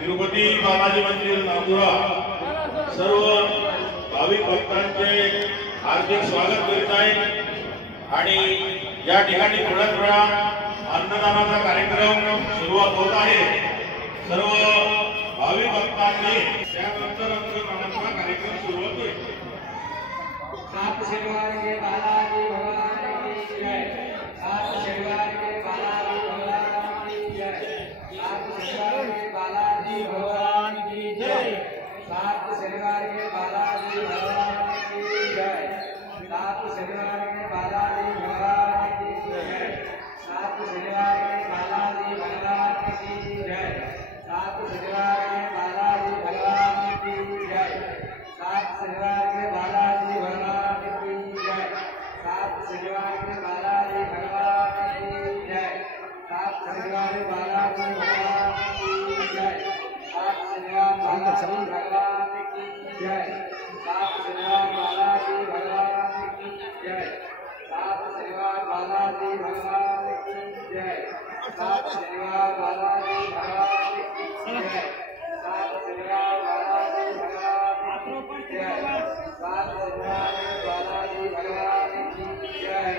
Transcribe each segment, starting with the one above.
तिरुपती बालाजी मंदिर नागुरा सर्व भाविक भक्तांचे हार्दिक स्वागत करीत आहे आणि या ठिकाणी थोड्याच वेळात अन्नदानाचा कार्यक्रम सुरुवात होत आहे। सर्व भाविक भक्तांनी त्यानंतर अन्नदानाचा कार्यक्रम सुरुवात होईल। सात शनिवार के बालाजी भगवान की जय। सात शनिवार के बालाजी भगवान की जय। सात शनिवार के बालाजी भगवान की जय। सात शनिवार के बालाजी भगवान की जय। सात शनिवार के बालाजी भगवान की जय। सात शनिवार के बालाजी भगवान की जय। सात शनिवार के बालाजी भगवान की जय। सात शनिवार के बालाजी भगवान की जय। सात शनिवार के बालाजी भगवान की जय। सात शनिवार के बालाजी भगवान की जय। सात शनिवार बालाजी भगवान की जय। सात शनिवार बालाजी भगवान की जय। सात शनिवार बालाजी भगवान की जय। सात शनिवार बालाजी भगवान की जय। सात शनिवार बालाजी भगवान की जय। सात शनिवार बालाजी भगवान की जय।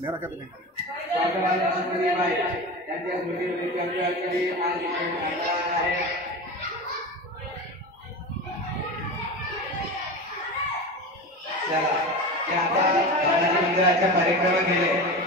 मेरा क्या है चला आता मंदिराचा कार्यक्रम केले।